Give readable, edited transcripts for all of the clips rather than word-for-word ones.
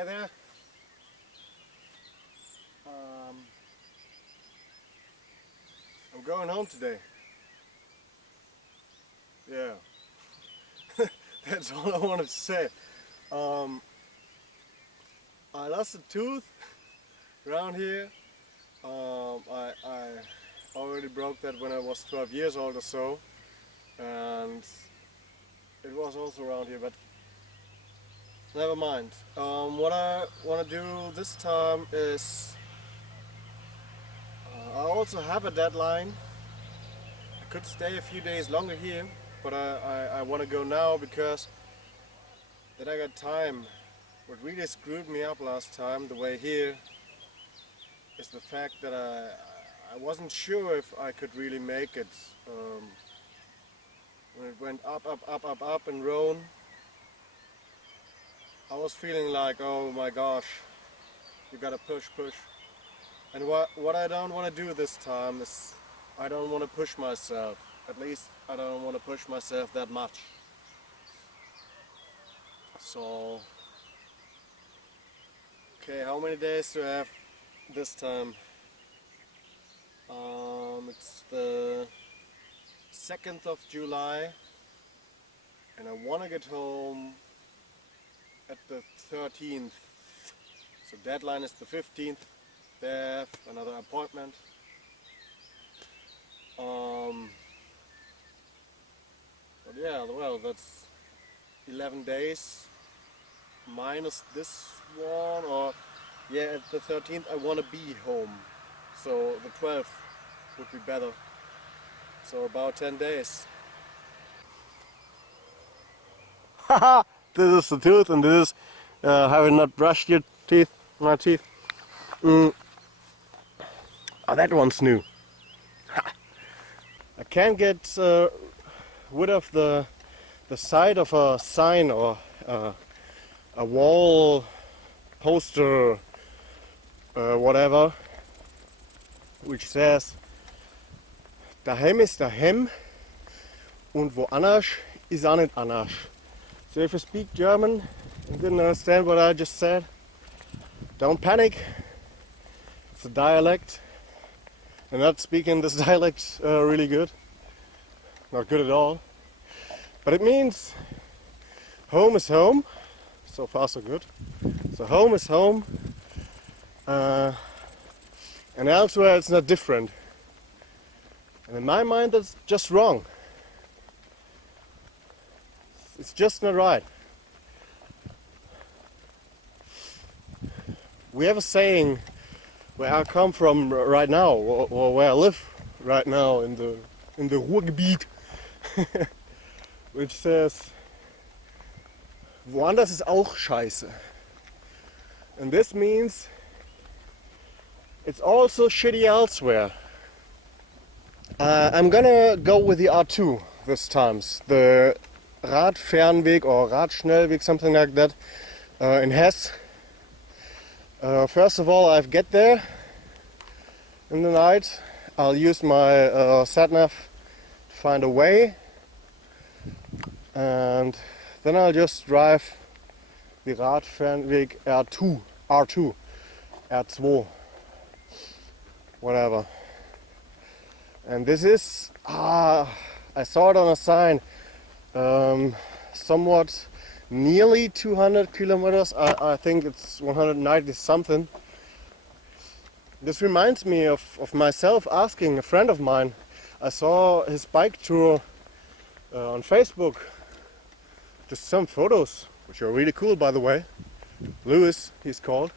Hey there. I'm going home today. Yeah. That's all I wanted to say. I lost a tooth around here. I already broke that when I was 12 years old or so. And it was also around here, but never mind. What I want to do this time is I also have a deadline. I could stay a few days longer here, but I want to go now because then I got time. What really screwed me up last time, the way here, is the fact that I wasn't sure if I could really make it. When it went up and Rhone, I was feeling like, oh my gosh, you gotta push. And what I don't want to do this time is I don't want to push myself. At least I don't want to push myself that much. So, okay, how many days do I have this time? It's the 2nd of July and I want to get home at the 13th. So deadline is the 15th. They have another appointment. But yeah, well, that's 11 days minus this one, or yeah, at the 13th I want to be home. So the 12th would be better. So about 10 days. Haha! This is the tooth, and this is having not brushed your teeth, my teeth. Oh, that one's new. I can't get rid of the side of a sign or a wall poster, whatever, which says daheim ist daheim und woanders ist auch nicht anders. So if you speak German and didn't understand what I just said, don't panic. It's a dialect. I'm not speaking this dialect really good. Not good at all. But it means home is home. So far so good. So home is home. And elsewhere it's not different. And in my mind that's just wrong. It's just not right. We have a saying where I come from right now, or where I live right now in the Ruhrgebiet, which says, woanders ist auch scheiße. And this means it's also shitty elsewhere. I'm gonna go with the R2 this time, the Radfernweg or Radschnellweg, something like that, in Hesse. First of all, I'll get there in the night. I'll use my sat-nav to find a way, and then I'll just drive the Radfernweg R2, R2, whatever. And this is, I saw it on a sign, somewhat nearly 200 kilometers. I think it's 190 something. This reminds me of myself asking a friend of mine. I saw his bike tour on Facebook. Just some photos, which are really cool, by the way. Lewis, he's called.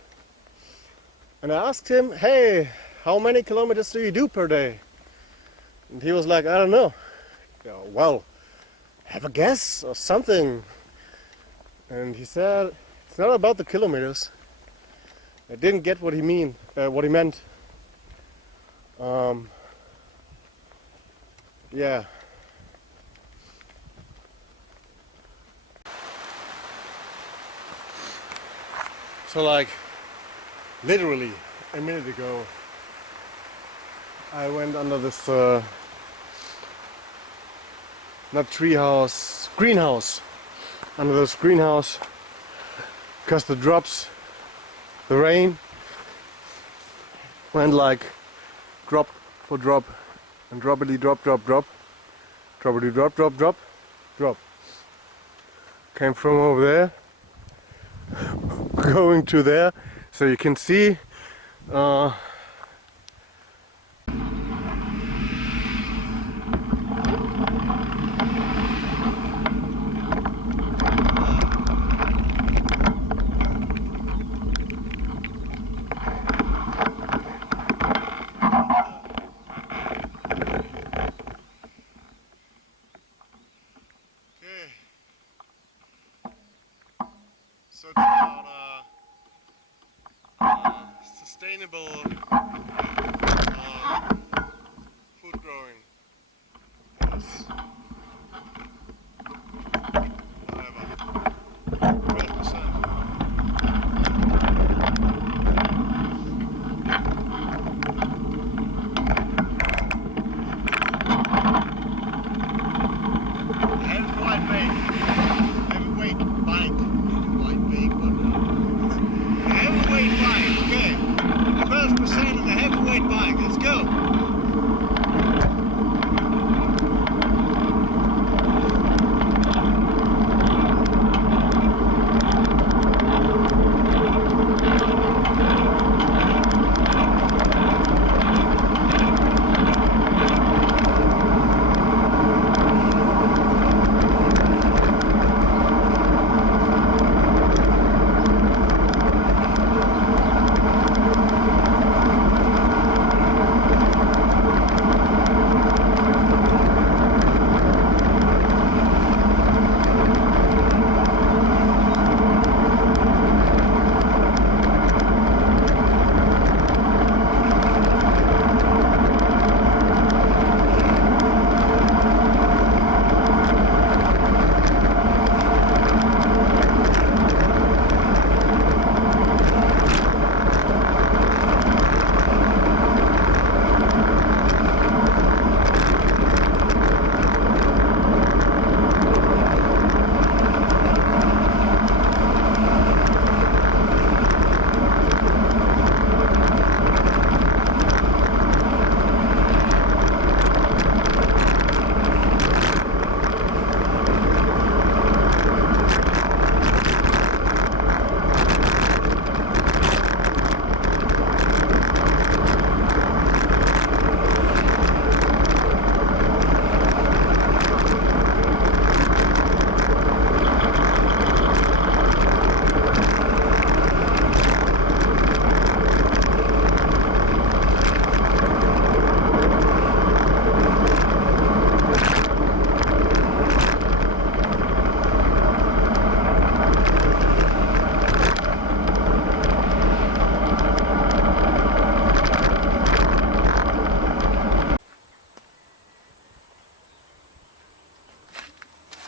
And I asked him, hey, how many kilometers do you do per day? And he was like, I don't know. Yeah, well, have a guess or something. And he said, it's not about the kilometers. I didn't get what he meant. Yeah. So like, literally a minute ago, I went under this, not treehouse, greenhouse. Under this greenhouse, because the drops the rain went like drop for drop, and droppity drop drop drop, droppity drop drop drop drop. Came from over there going to there, so you can see so it's about sustainable food growing. Yes. Whatever. 12%. Heavyweight bike. White big, but heavyweight bike. Okay. 12% of the heavyweight bike. Let's go.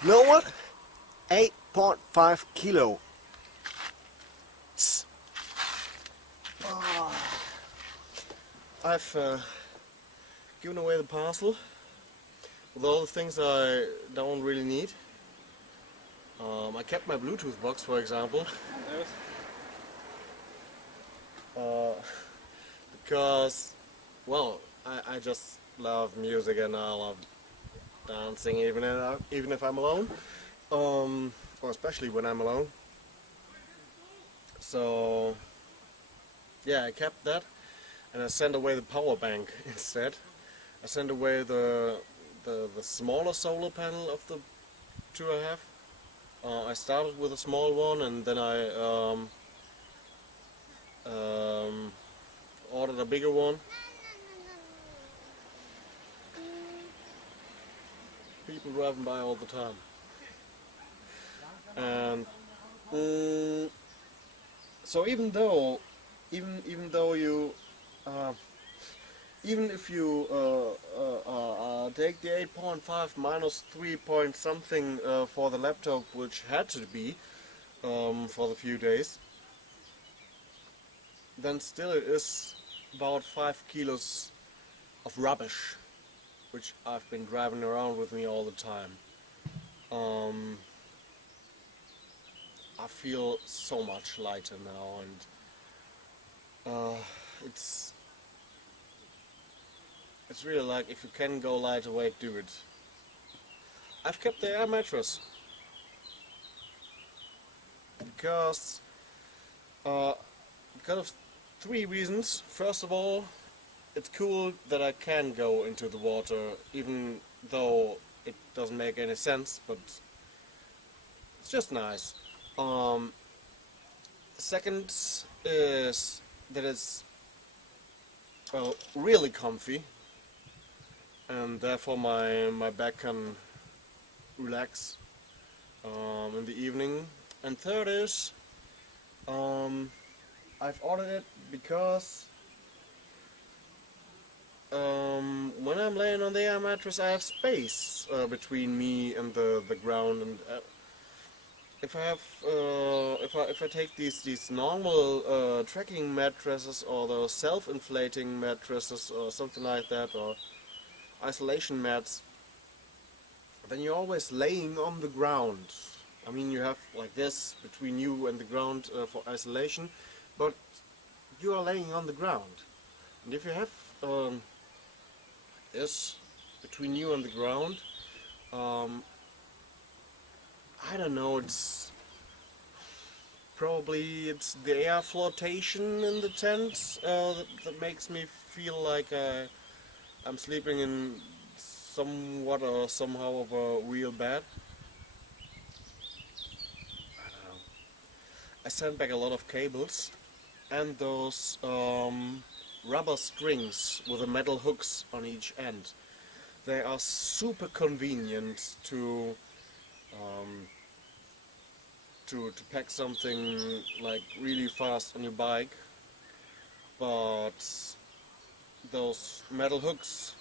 You know what? 8.5 kilo. I've given away the parcel with all the things I don't really need. I kept my Bluetooth box, for example, because, well, I just love music and I love dancing even if I'm alone, or especially when I'm alone. So yeah, I kept that, and I sent away the power bank instead. I sent away the smaller solar panel of the two I have. I started with a small one, and then I ordered a bigger one. People driving by all the time. And so even though you even if you take the 8.5 minus 3 point something for the laptop, which had to be for the few days, then still it is about 5 kilos of rubbish, which I've been driving around with me all the time. I feel so much lighter now, and Uh, it's really like, if you can go lighter weight, do it. I've kept the air mattress because uh, because of three reasons. First of all, it's cool that I can go into the water, even though it doesn't make any sense, but it's just nice. Um, Second is that it's really comfy, and therefore my back can relax in the evening. And third is I've ordered it because when I'm laying on the air mattress, I have space between me and the ground, and if I have if I take these normal trekking mattresses or the self-inflating mattresses or something like that, or isolation mats, then you're always laying on the ground. I mean, you have like this between you and the ground for isolation, but you are laying on the ground. And if you have this between you and the ground, I don't know, it's the air flotation in the tent that makes me feel like I'm sleeping in somewhat or somehow of a real bed. I don't know. I sent back a lot of cables and those rubber strings with the metal hooks on each end. They are super convenient to pack something like really fast on your bike, but those metal hooks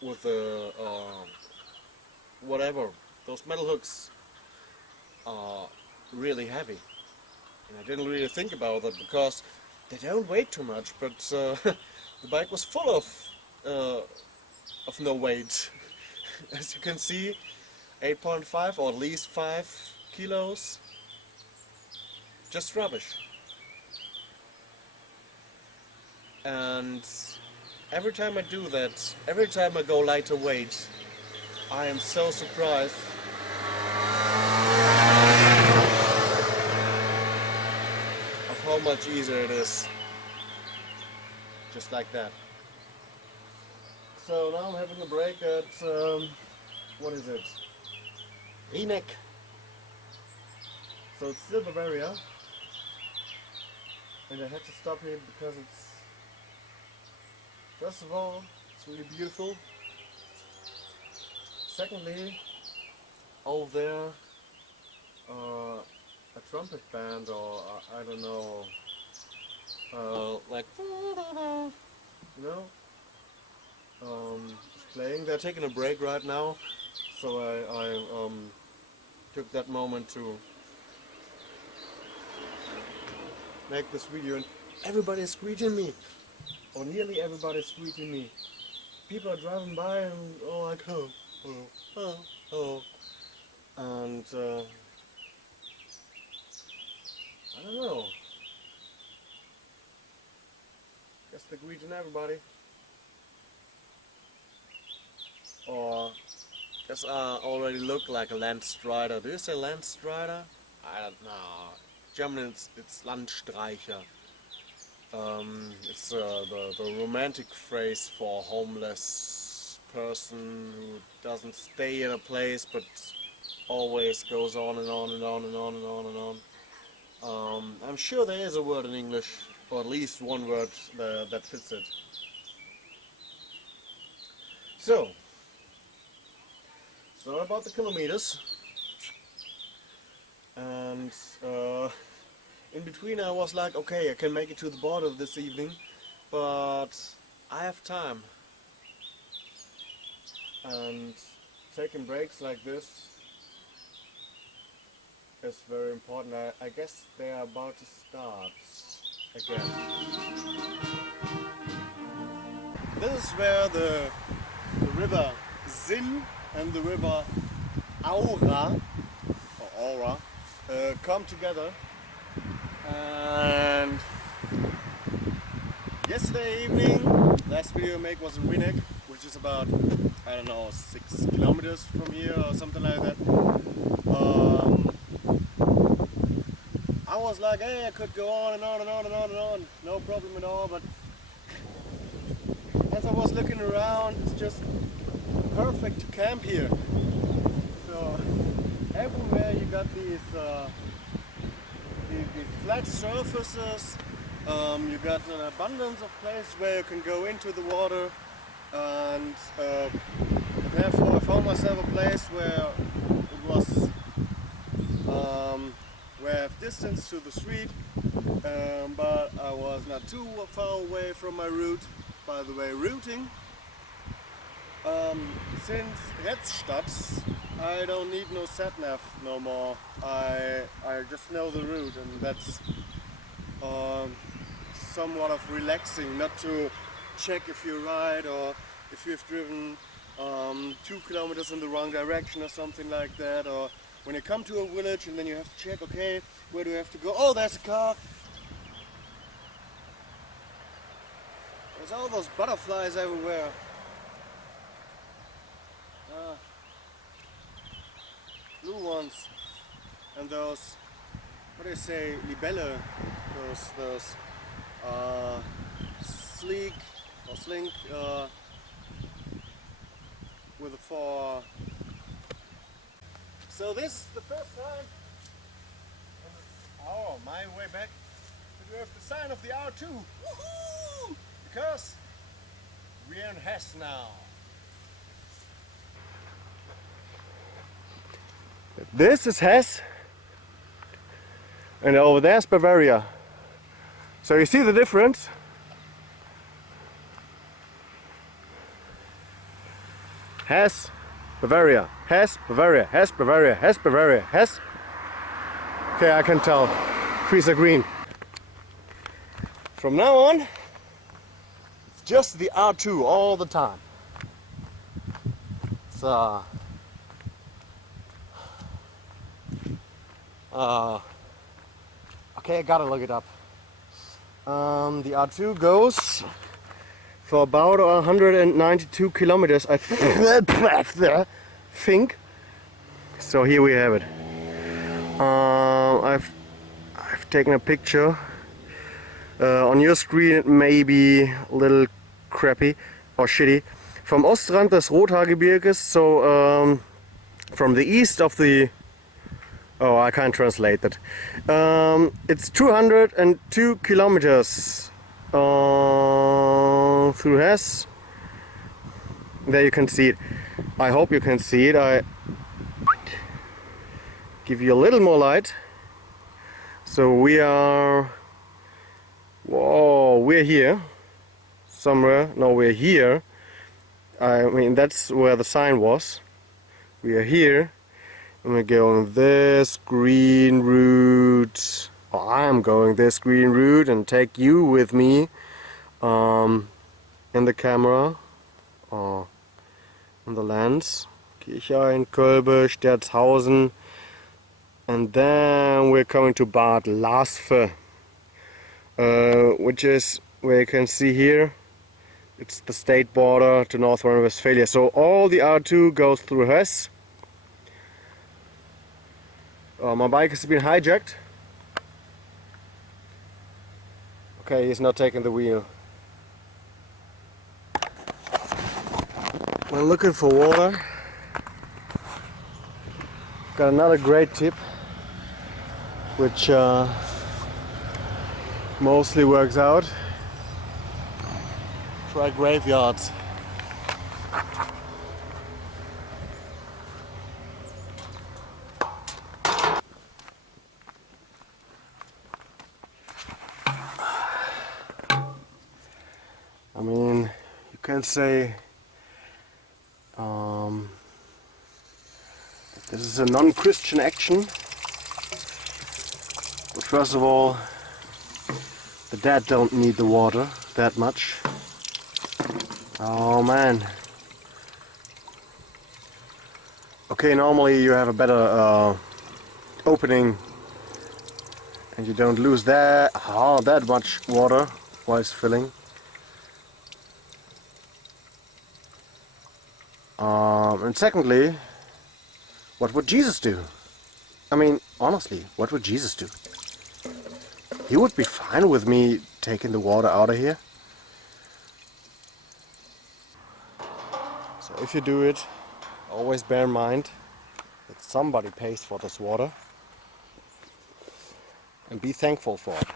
with the whatever, those metal hooks are really heavy, and I didn't really think about that because they don't weigh too much, but the bike was full of no weight. As you can see, 8.5 or at least 5 kilos. Just rubbish. And every time I do that, every time I go lighter weight, I am so surprised of how much easier it is. Just like that. So now I'm having a break at, what is it? Rieneck. So it's still Bavaria. And I had to stop here because it's, first of all, it's really beautiful. Secondly, over there, a trumpet band, or I don't know, like, you know, playing. They're taking a break right now, so I took that moment to make this video, and everybody's greeting me, or nearly everybody's greeting me. People are driving by and all like, oh, hello, hello, hello, and I don't know. Guess they're greeting everybody, or guess I already look like a Landstreicher. Do you say Landstreicher? I don't know. German it's Landstreicher. It's the romantic phrase for a homeless person who doesn't stay in a place but always goes on and on and on and on and on and on. I'm sure there is a word in English, or at least one word that fits it. So, it's not about the kilometers. And in between I was like, okay, I can make it to the border this evening, but I have time. And taking breaks like this is very important. I guess they are about to start again. This is where the river Zinn and the river Aura, come together, and Yesterday evening, last video I made was in Winnick, which is about, I don't know, 6 kilometers from here or something like that. I was like, hey, I could go on and on and on and on and on, no problem at all, but as I was looking around, it's just perfect to camp here. So everywhere you got these flat surfaces. You got an abundance of places where you can go into the water, and therefore I found myself a place where it was where I have distance to the street, but I was not too far away from my route. By the way, routing, since Retzstadt, I don't need no sat-nav no more. I just know the route, and that's somewhat of relaxing, not to check if you're right or if you've driven 2 kilometers in the wrong direction or something like that, or when you come to a village and then you have to check, okay, where do I have to go? Oh, there's a car! There's all those butterflies everywhere. Blue ones, and those, what do you say, Libelle, those sleek or slink with a 4. So this is the first time, oh, my way back, that we have the sign of the R2. Woohoo! Because we're in Hesse now. This is Hesse, and over there's Bavaria. So you see the difference? Hesse, Bavaria, Hesse, Bavaria, Hesse, Bavaria, Hesse, Bavaria, Hesse. Okay, I can tell. Trees are green. From now on, it's just the R2 all the time. It's okay, I gotta look it up. The R2 goes for about 192 kilometers, I think. So here we have it. I've taken a picture. On your screen it may be a little crappy or shitty. Vom Ostrand des Rothaargebirges, so from the east of the... Oh, I can't translate that. It's 202 kilometers through Hesse. There you can see it. I hope you can see it. I give you a little more light. So we are... Whoa, we're here. Somewhere. No, we're here. I mean, that's where the sign was. We are here. And we're going this green route. Oh, I'm going this green route and take you with me in the camera, in the lens. Kirchhain, Kölbe, Sterzhausen, and then we're coming to Bad Laasphe, which is where you can see here. It's the state border to North Rhine-Westphalia. So all the R2 goes through Hesse. My bike has been hijacked. Okay, he's not taking the wheel. When looking for water, got another great tip, which mostly works out. Try graveyards. I mean, you can say this is a non-Christian action, but first of all, the dead don't need the water that much. Oh man. Okay, normally you have a better opening and you don't lose that much water while it's filling. And secondly, what would Jesus do? I mean, honestly, what would Jesus do? He would be fine with me taking the water out of here. So if you do it, always bear in mind that somebody pays for this water. And be thankful for it.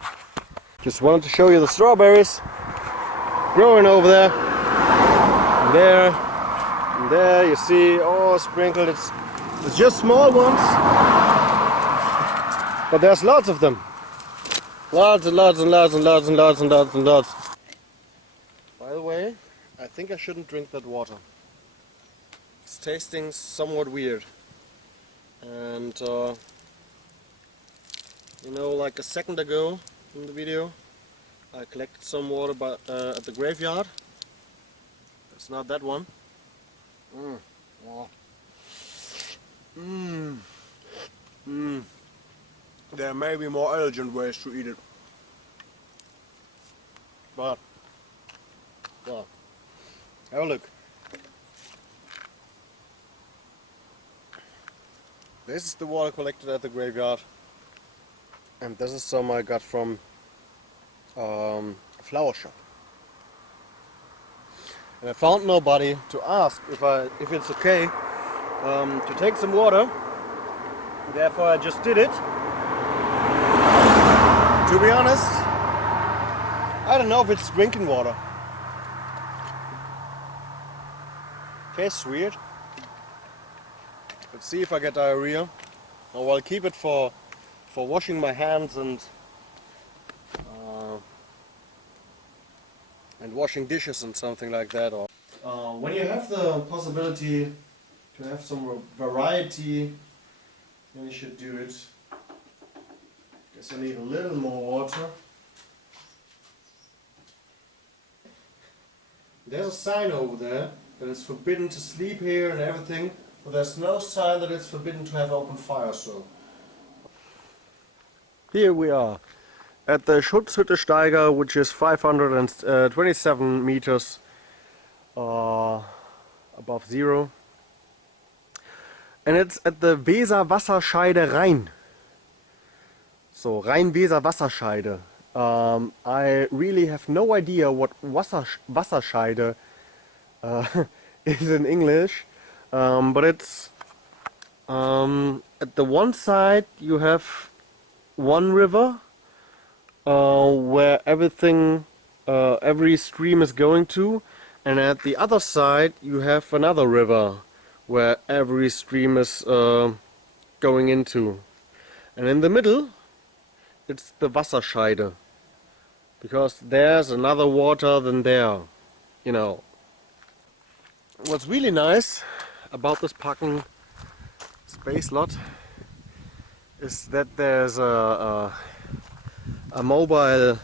Just wanted to show you the strawberries growing over there. And there. And there you see, oh, sprinkled. It's just small ones. But there's lots of them. Lots and lots and lots and lots and lots and lots and lots. By the way, I think I shouldn't drink that water. It's tasting somewhat weird. And you know, like a second ago in the video, I collected some water at the graveyard. It's not that one. There may be more elegant ways to eat it. But, well, have a look. This is the water collected at the graveyard. And this is some I got from a flower shop. And I found nobody to ask if it's okay to take some water. Therefore I just did it. To be honest, I don't know if it's drinking water. Tastes weird. Let's see if I get diarrhea. Or I'll keep it for washing my hands and washing dishes and something like that. Or when you have the possibility to have some variety, then you should do it. Guess I need a little more water. There's a sign over there that it's forbidden to sleep here and everything, but there's no sign that it's forbidden to have open fire. So here we are at the Schutzhütte, which is 527 meters above zero. And it's at the Wasserscheide Rhein. So, Rhein-Weser-Wasserscheide. I really have no idea what Wasserscheide is in English. But it's at the one side you have one river where every stream is going to, and at the other side you have another river where every stream is going into, and in the middle it's the Wasserscheide, because there's another water than there, you know. What's really nice about this parking space lot is that there's a mobile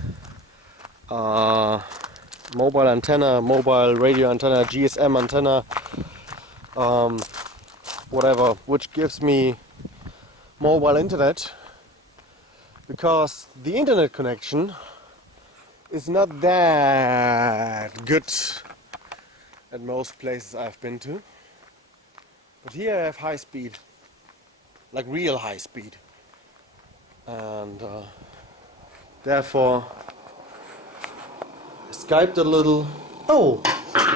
antenna, mobile radio antenna, GSM antenna, whatever, which gives me mobile internet, because the internet connection is not that good at most places I've been to. But here I have high speed, like real high speed, and therefore I Skyped a little. Oh,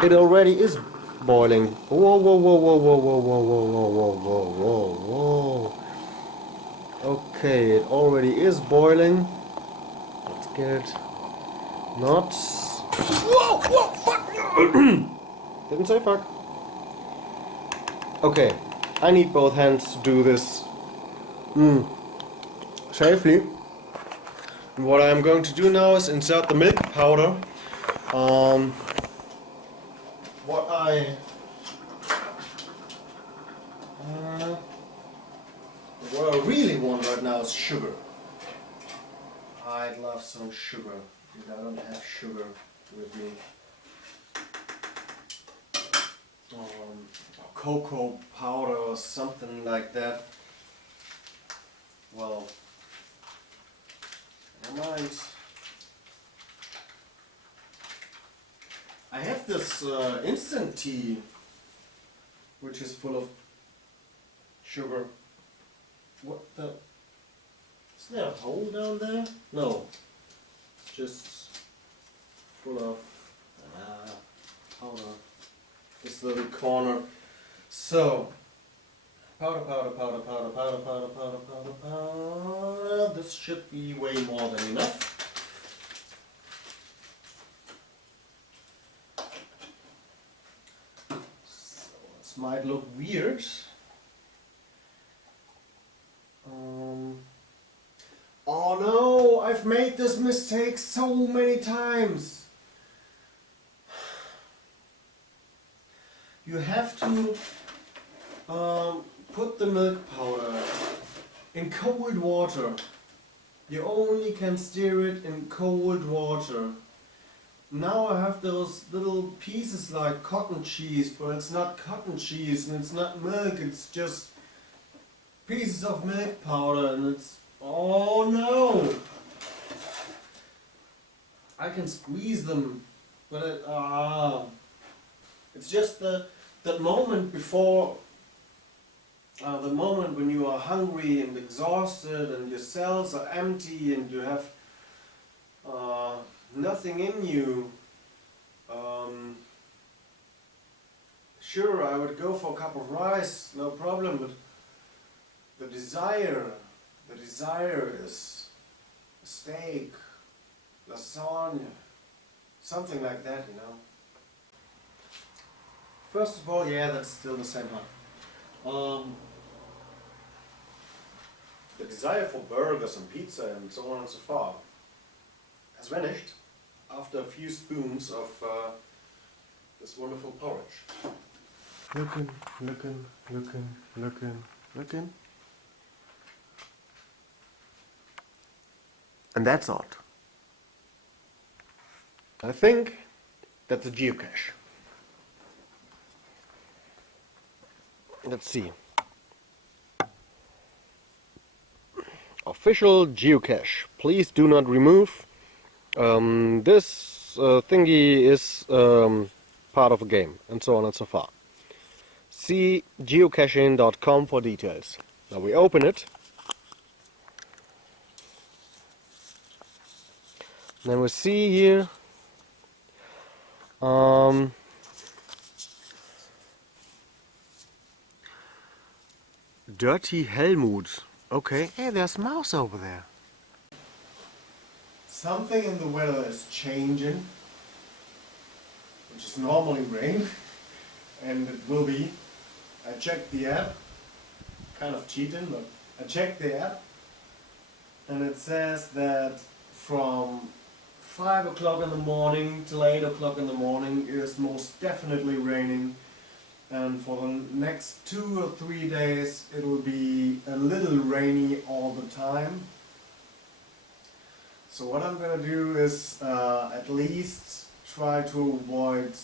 it already is boiling. Whoa, whoa, whoa, whoa, whoa, whoa, whoa, whoa, whoa, whoa, whoa, whoa. Okay, it already is boiling. Let's get it. Not. Whoa, whoa, fuck! Didn't say fuck. Okay, I need both hands to do this safely. And what I'm going to do now is insert the milk powder. What I really want right now is sugar. I'd love some sugar, but I don't have sugar with me. Cocoa powder or something like that. Well, never mind. I have this instant tea which is full of sugar. What the? Is there a hole down there? No. It's just full of powder. This little corner. So, powder, powder, powder, powder, powder, powder, powder, powder, powder. This should be way more than enough. So, this might look weird. Oh no, I've made this mistake so many times. You have to put the milk powder in cold water. You only can stir it in cold water. Now I have those little pieces like cotton cheese, but it's not cotton cheese and it's not milk, it's just pieces of milk powder, and it's, oh no! I can squeeze them, but it's just that moment before, the moment when you are hungry and exhausted and your cells are empty and you have nothing in you. Sure, I would go for a cup of rice, no problem, but the desire is a steak, lasagna, something like that, you know. First of all, yeah, that's still the same height. The desire for burgers and pizza and so on and so forth has vanished after a few spoons of this wonderful porridge. Looking. And that's odd. I think that's a geocache. Let's see. Official geocache. Please do not remove. This thingy is part of a game, and so on and so forth. See geocaching.com for details. Now we open it. Then we see here Dirty Helmut. Okay, hey, there's mouse over there. Something in the weather is changing, which is normally rain, and it will be. I checked the app, kind of cheating, but I checked the app, and it says that from 5 o'clock in the morning till 8 o'clock in the morning is most definitely raining, and for the next 2 or 3 days it will be a little rainy all the time. So what I'm going to do is at least try to avoid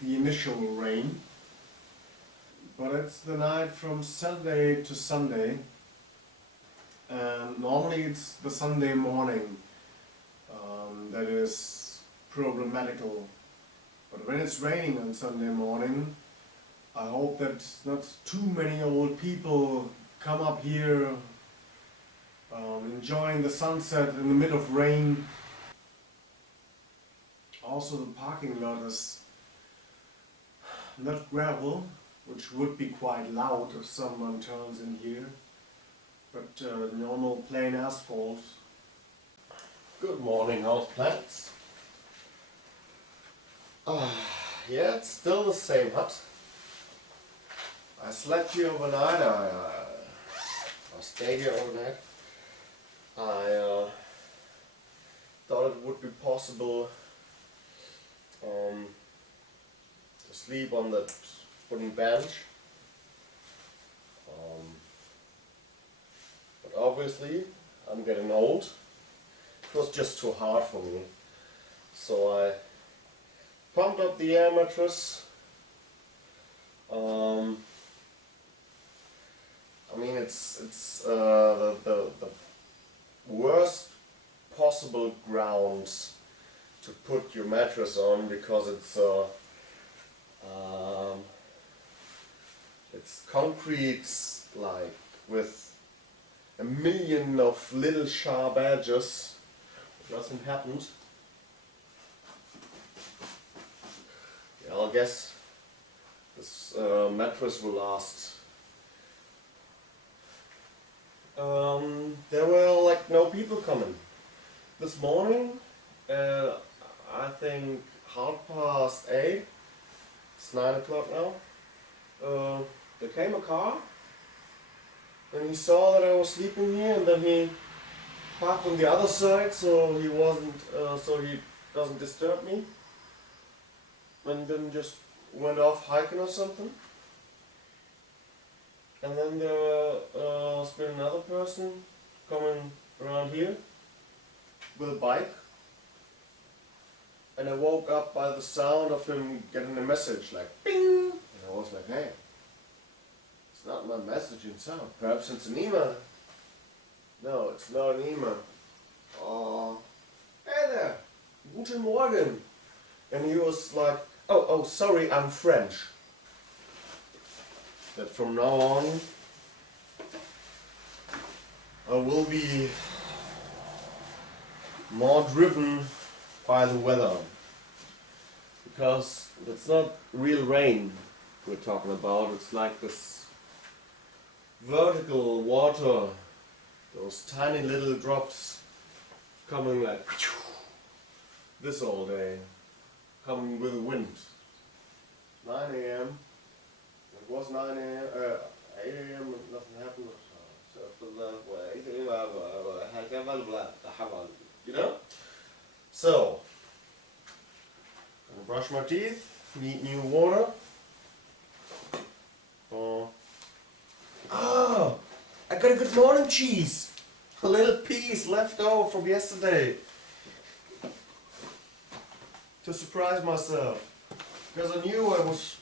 the initial rain. But it's the night from Saturday to Sunday, and normally it's the Sunday morning that is problematical. But when it's raining on Sunday morning, I hope that not too many old people come up here enjoying the sunset in the middle of rain. Also, the parking lot is not gravel, which would be quite loud if someone turns in here, but normal plain asphalt. Good morning, house plants. Yeah, it's still the same hut. I slept here overnight. I stayed here overnight. I thought it would be possible to sleep on that wooden bench, but obviously I'm getting old. It was just too hard for me, so I pumped up the air mattress. I mean, it's the worst possible grounds to put your mattress on, because it's It's concrete, like with a million of little sharp edges. Nothing happened. Yeah, I guess this mattress will last. There were like no people coming. This morning, I think 8:30. It's 9 o'clock now. There came a car, and he saw that I was sleeping here, and then he parked on the other side, so he wasn't, so he doesn't disturb me. And then just went off hiking or something. And then there's been another person coming around here with a bike. And I woke up by the sound of him getting a message like bing! And I was like, hey, it's not my message in sound. Perhaps it's an email. No, it's not an email. Oh, hey there, guten Morgen. And he was like, oh, sorry, I'm French. That from now on, I will be more driven by the weather. Because it's not real rain we're talking about, it's like this vertical water, those tiny little drops coming like this all day, coming with the wind. 9 a.m. It was 9 a.m. 8 a.m. Nothing happened. You know? So, gonna brush my teeth, need new water. I got a good morning cheese. A little piece left over from yesterday. To surprise myself. Because I knew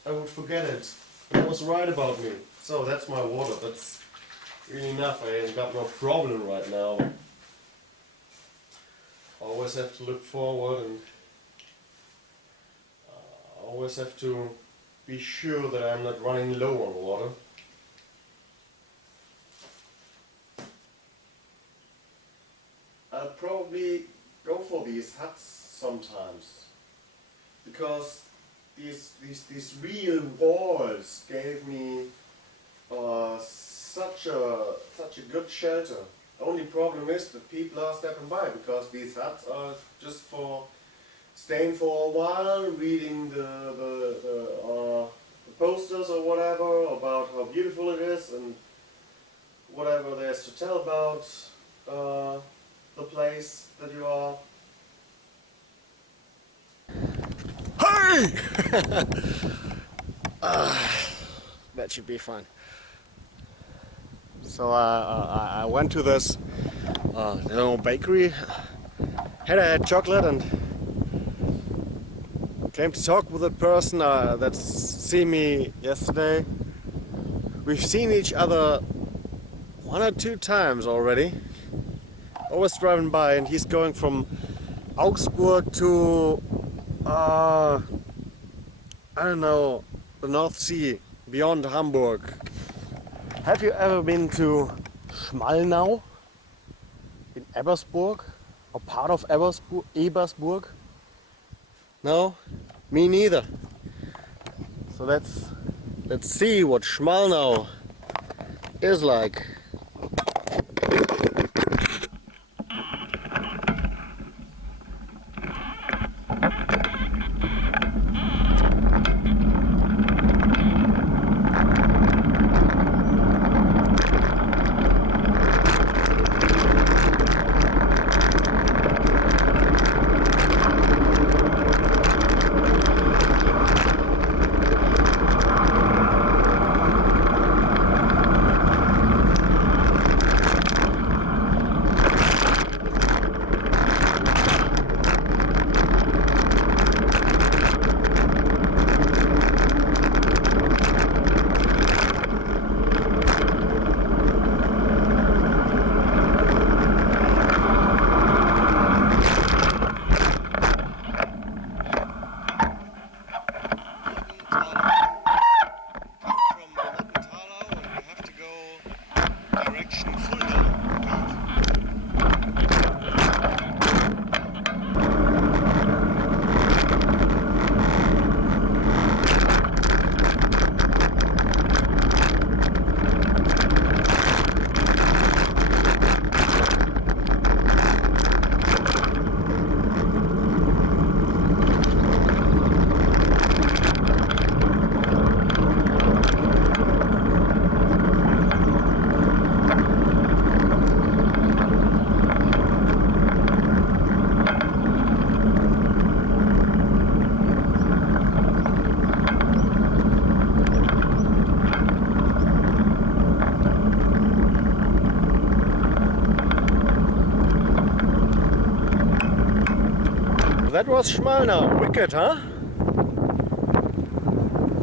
I would forget it. That was right about me. So that's my water. That's really enough. I ain't got no problem right now. Always have to look forward, and always have to be sure that I'm not running low on water. I'll probably go for these huts sometimes, because these real walls gave me such a good shelter. Only problem is that people are stepping by, because these huts are just for staying for a while, reading the posters or whatever about how beautiful it is and whatever there's to tell about the place that you are. Hey! That should be fun. So I went to this bakery, had chocolate, and came to talk with a person that's seen me yesterday. We've seen each other 1 or 2 times already. Always driving by, and he's going from Augsburg to I don't know, the North Sea, beyond Hamburg. Have you ever been to Schmalnau in Ebersburg, or part of Ebersburg? No? Me neither. So let's see what Schmalnau is like. that was Schmalna. Wicked, huh?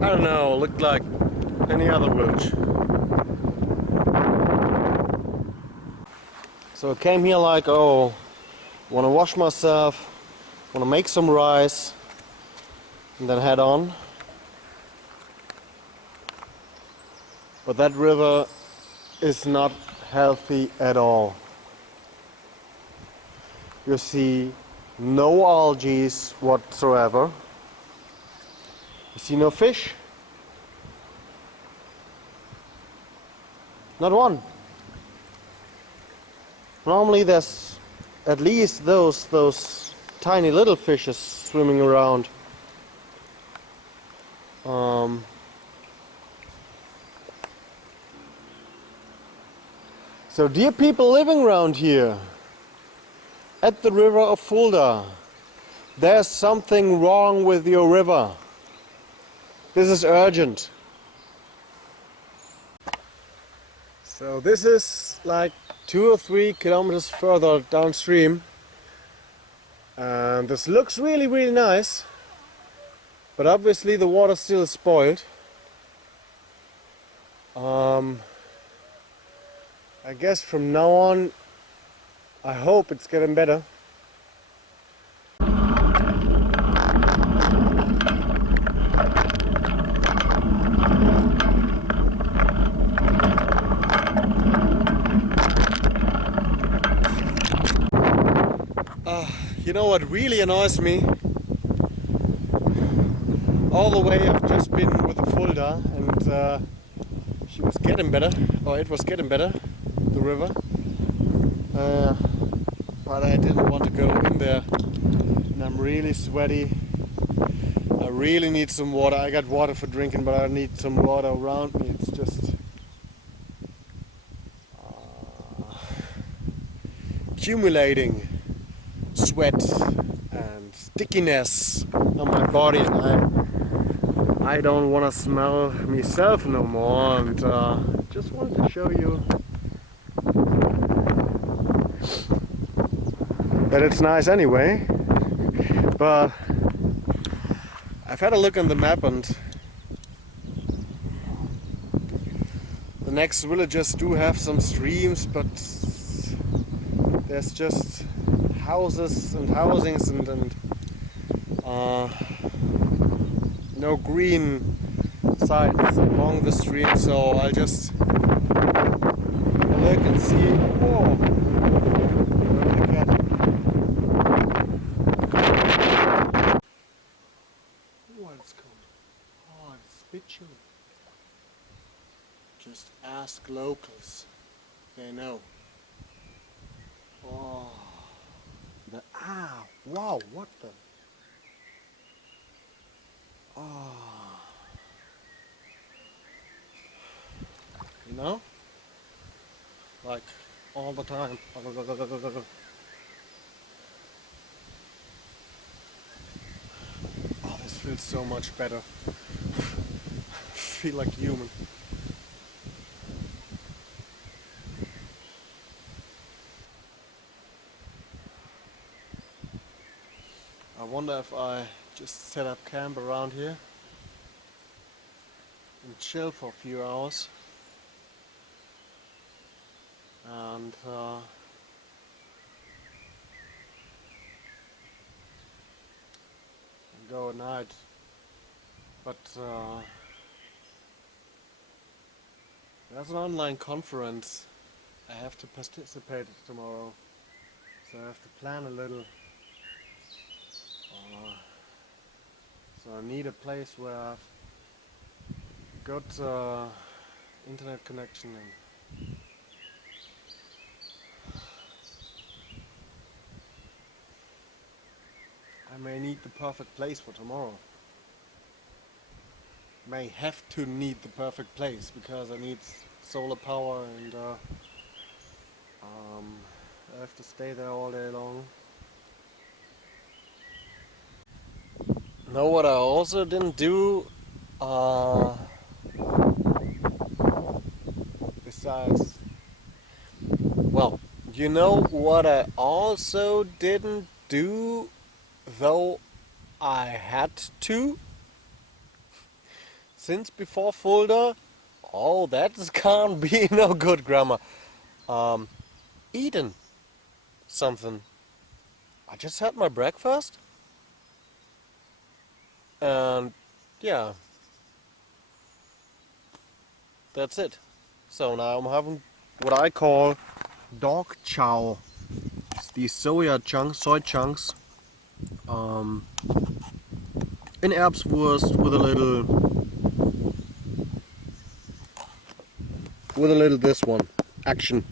I don't know, looked like any other village. So I came here like, oh, wanna wash myself, wanna make some rice, and then head on. But that river is not healthy at all. You see no algae whatsoever. You see no fish. Not one. Normally there's at least those tiny little fishes swimming around. So dear people living around here at the river of Fulda, there's something wrong with your river. This is urgent. So this is like 2 or 3 kilometers further downstream, and this looks really nice, but obviously the water still is spoiled. I guess from now on I hope it's getting better. You know what really annoys me? All the way I've just been with the Fulda, and she was getting better, or it was getting better, the river. But I didn't want to go in there, and I'm really sweaty. I really need some water. I got water for drinking, but I need some water around me. It's just accumulating sweat and stickiness on my body, and I don't want to smell myself no more, and just wanted to show you that it's nice anyway. But I've had a look on the map, and the next villages do have some streams, but there's just houses and housings and no green sites along the stream, so I'll just look and see. Whoa! Look at what's coming. Oh, it's pitching. Just ask locals. They know. Oh. Wow, what the? Oh. You know? Like, all the time. Oh, this feels so much better. Feel like human. I wonder if I just set up camp around here and chill for a few hours, and go at night. But there's an online conference I have to participate in tomorrow, so I have to plan a little. So I need a place where I've got internet connection, and I may need the perfect place for tomorrow. May have to need the perfect place because I need solar power, and I have to stay there all day long. Know what I also didn't do, besides, well, you know what I also didn't do though I had to, since before Fulda, oh, that can't be no good grammar. Eaten something. I just had my breakfast, and yeah, that's it. So now I'm having what I call dog chow. It's these soy chunks, um, in Erbswurst with a little this one, action,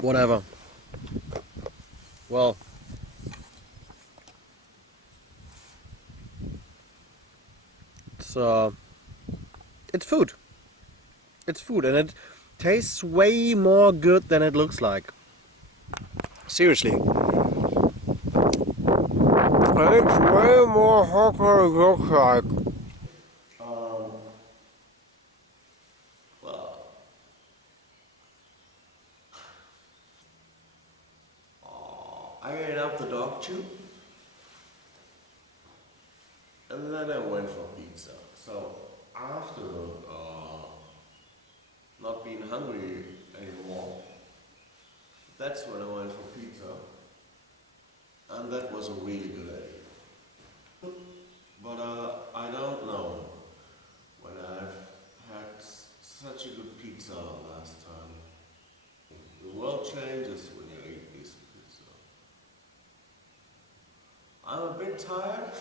whatever. Well, it's food. It's food, and it tastes way more good than it looks like. Seriously. It's way more hot than it looks like. Well, I ate up the dog chew, and then I went for pizza. So after not being hungry anymore, that's when I went for pizza, and that was a really good idea. But I don't know when I've had such a good pizza last time. The world changes when you eat this pizza. I'm a bit tired.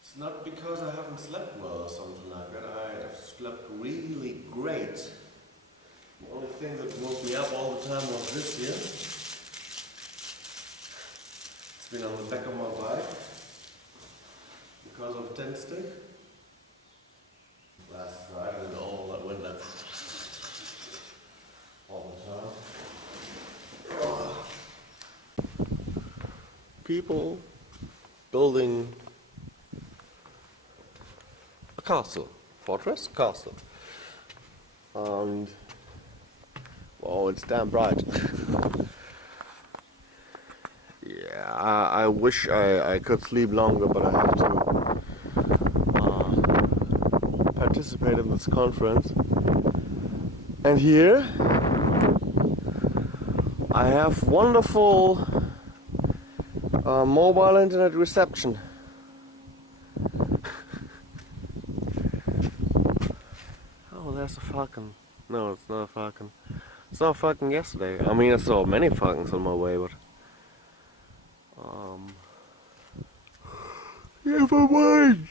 It's not because I haven't slept well or something like that. I have slept really great. The only thing that woke me up all the time was this here. It's been on the back of my bike because of tent stick. Last Friday and all that went like all the time. People building a castle, fortress, castle, and oh, it's damn bright. Yeah, I wish I could sleep longer, but I have to participate in this conference. And here I have wonderful mobile internet reception. Oh, there's a falcon. No, it's not a falcon. I saw a falcon yesterday. I mean, I saw many falcons on my way, but never mind.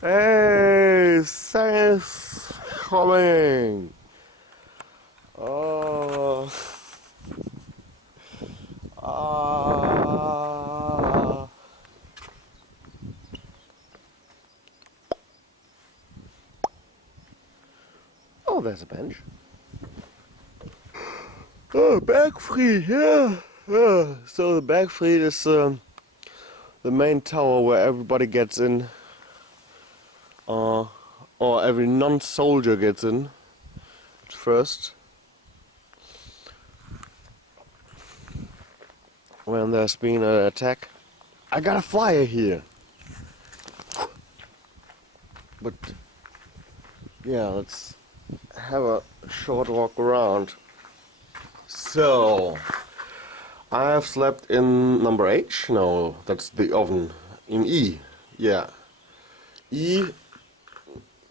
Hey, thanks coming. Oh. Oh, there's a bench. Oh, Bergfried, yeah. So the Bergfried is the main tower where everybody gets in, or every non-soldier gets in at first. When there's been an attack. I got a flyer here. But yeah, let's have a short walk around. So I have slept in number H. No, that's the oven. In E. Yeah. E.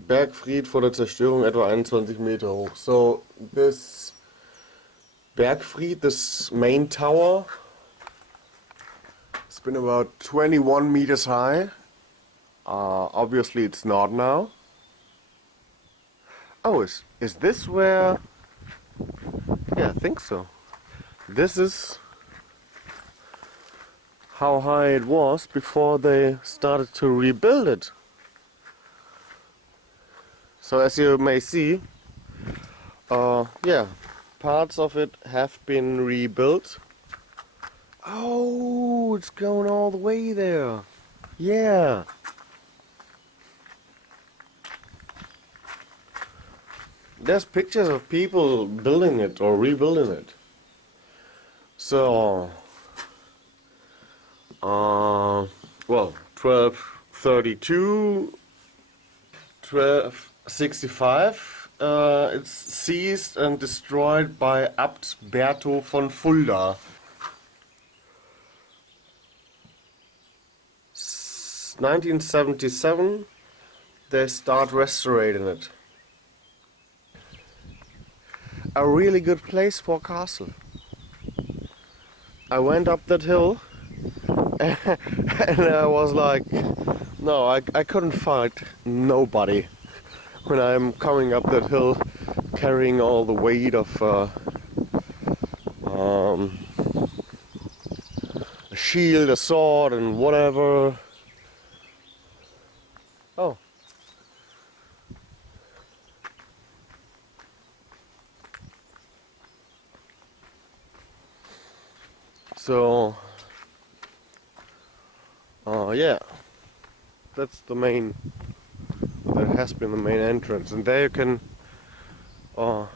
Bergfried vor der Zerstörung etwa 21 Meter hoch. So this Bergfried, this main tower, it's been about 21 meters high. Obviously it's not now. Oh, is this where? Yeah, I think so. This is how high it was before they started to rebuild it. So as you may see, yeah, parts of it have been rebuilt. Oh, it's going all the way there. Yeah. There's pictures of people building it or rebuilding it. So Well, 1232, 1265. It's seized and destroyed by Abt Berto von Fulda. 1977, they start restorating it. A really good place for a castle. I went up that hill and I was like, no, I couldn't find nobody when I'm coming up that hill carrying all the weight of a shield, a sword and whatever. Oh. So, yeah, that's the main, that has been the main entrance, and there you can go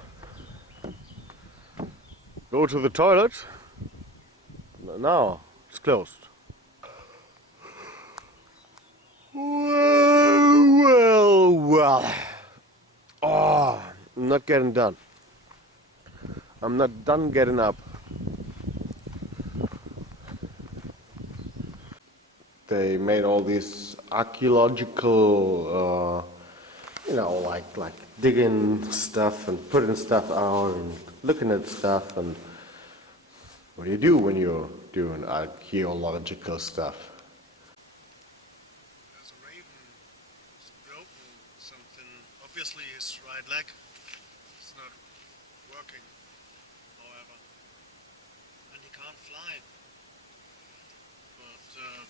to the toilet. Now it's closed. Well. Oh, I'm not getting done. I'm not done getting up. They made all these archaeological, like digging stuff and putting stuff out and looking at stuff. And what do you do when you're doing archaeological stuff? There's a raven who's broken something. Obviously his right leg is not working, however, and he can't fly. But well,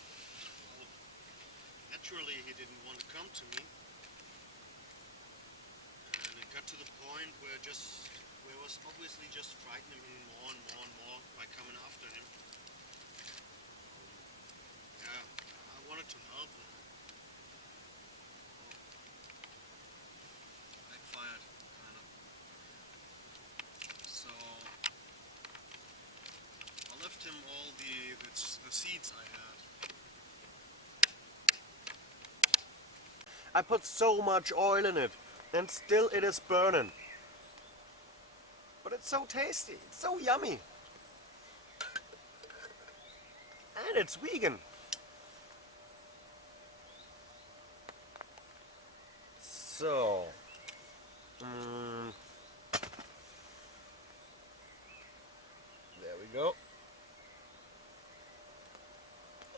naturally he didn't want to come to me, and it got to the point where I was obviously just frightening him more and more and more by coming after him. Yeah, I wanted to help him. Backfired, kind of. So I left him all the seeds I had. I put so much oil in it, and still it is burning. But it's so tasty, it's so yummy. And it's vegan. So, there we go.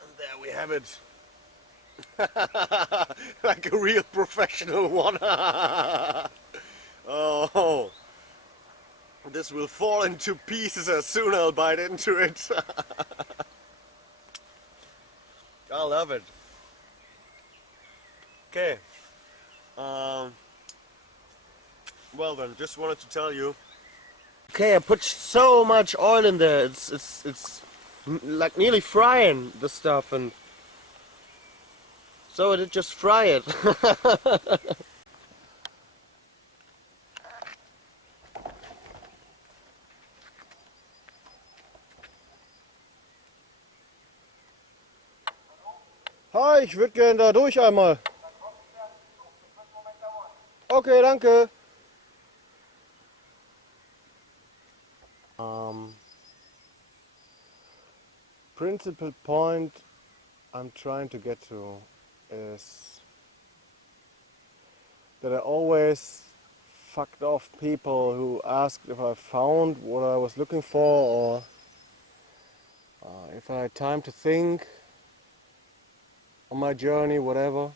And there we have it. Like a real professional one. Oh, this will fall into pieces as soon as I'll bite into it. I love it. Okay. Well then, just wanted to tell you. Okay, I put so much oil in there. It's like nearly frying the stuff, and so I did just fry it. Hi, ich würde gerne da durch einmal. Okay, danke. Principal point I'm trying to get to is that I always fucked off people who asked if I found what I was looking for, or if I had time to think on my journey, whatever.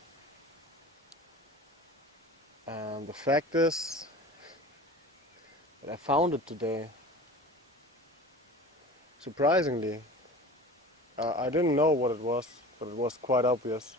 And the fact is that I found it today. Surprisingly. I didn't know what it was, but it was quite obvious.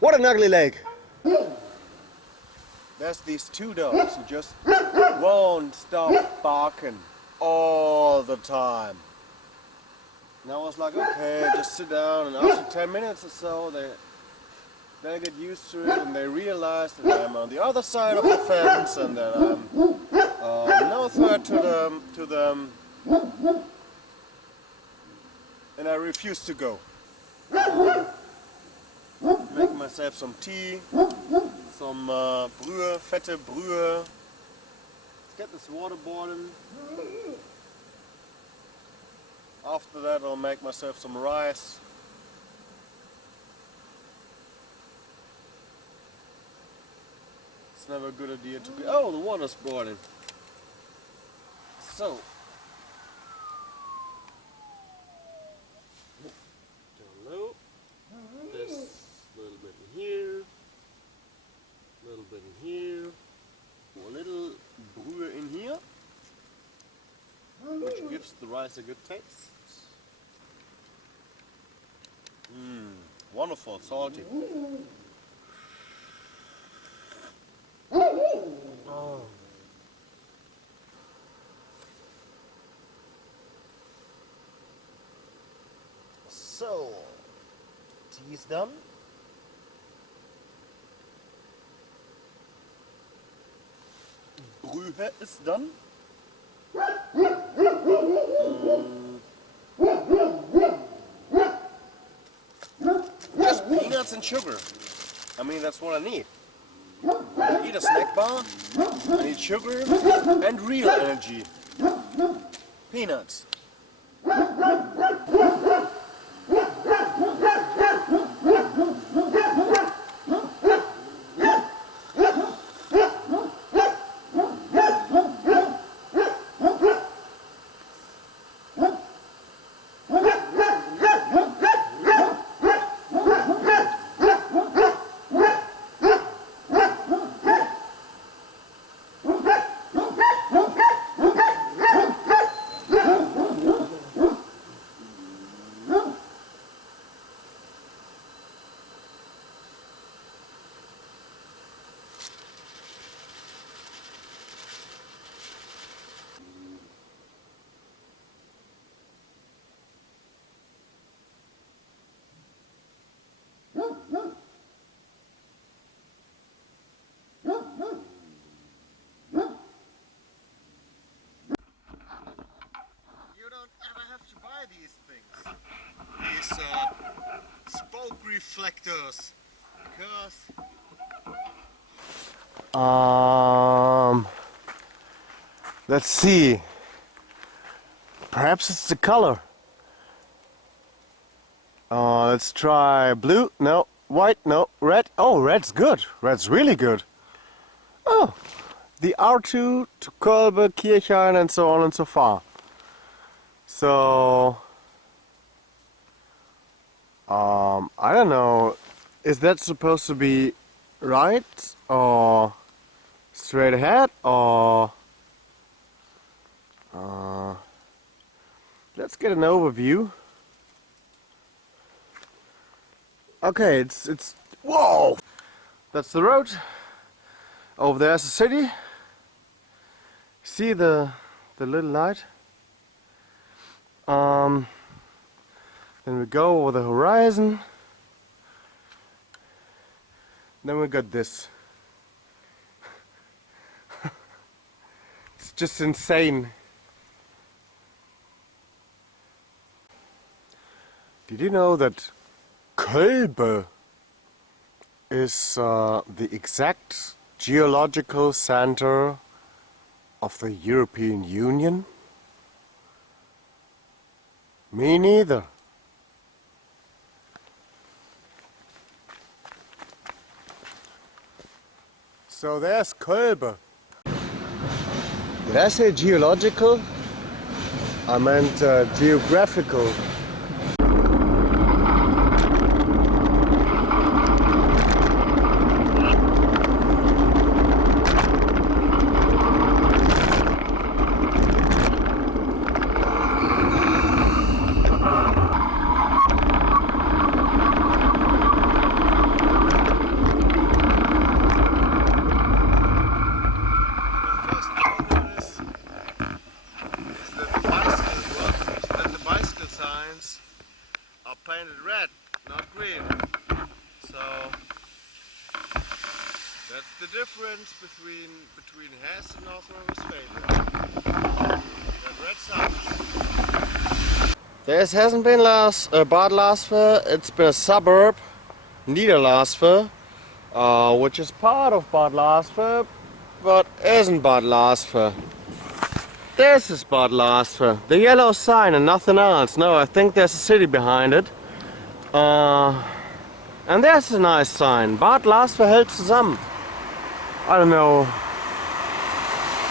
What an ugly lake! There's these two dogs who just won't stop barking all the time. And I was like, okay, just sit down, and after 10 minutes or so they get used to it and they realize that I'm on the other side of the fence and that I'm no threat to them, and I refuse to go. Make myself some tea, some Brühe, fette Brühe. Let's get this water boiling. After that I'll make myself some rice. It's never a good idea to be... Oh, the water's boiling. So, down low. This little bit in here. Little bit in here. A little Brühe in here, which gives the rice a good taste. Wonderful, salty. Oh. So, tea's done. Brühe is done. Just peanuts and sugar. I mean, that's what I need. I eat a snack bar, I need sugar and real energy. Peanuts. These things, these spoke reflectors, because let's see, perhaps it's the color. Let's try blue, no, white, no, red. Oh, red's good, red's really good. Oh, the R2 to Kolbe, Kirchhain and so on and so far. So, I don't know, is that supposed to be right or straight ahead or let's get an overview. Okay, it's whoa! That's the road. Over there's the city. See the little light? Then we go over the horizon. Then we got this. It's just insane. Did you know that Kolbe is the exact geological center of the European Union? Me neither. So there's Kolbe. Did I say geological? I meant geographical. the difference between Hesse and North Rhine-Westphalia. That red signs. There hasn't been Bad Laasphe. It's been a suburb, Niederlaasphe, which is part of Bad Laasphe, but isn't Bad Laasphe. This is Bad Laasphe. The yellow sign and nothing else. No, I think there's a city behind it. And there's a nice sign. Bad Laasphe hält zusammen. I don't know.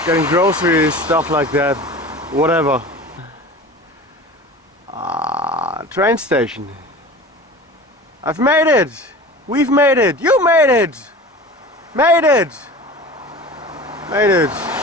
Getting groceries, stuff like that. Whatever. Train station. I've made it! We've made it! You made it! Made it! Made it!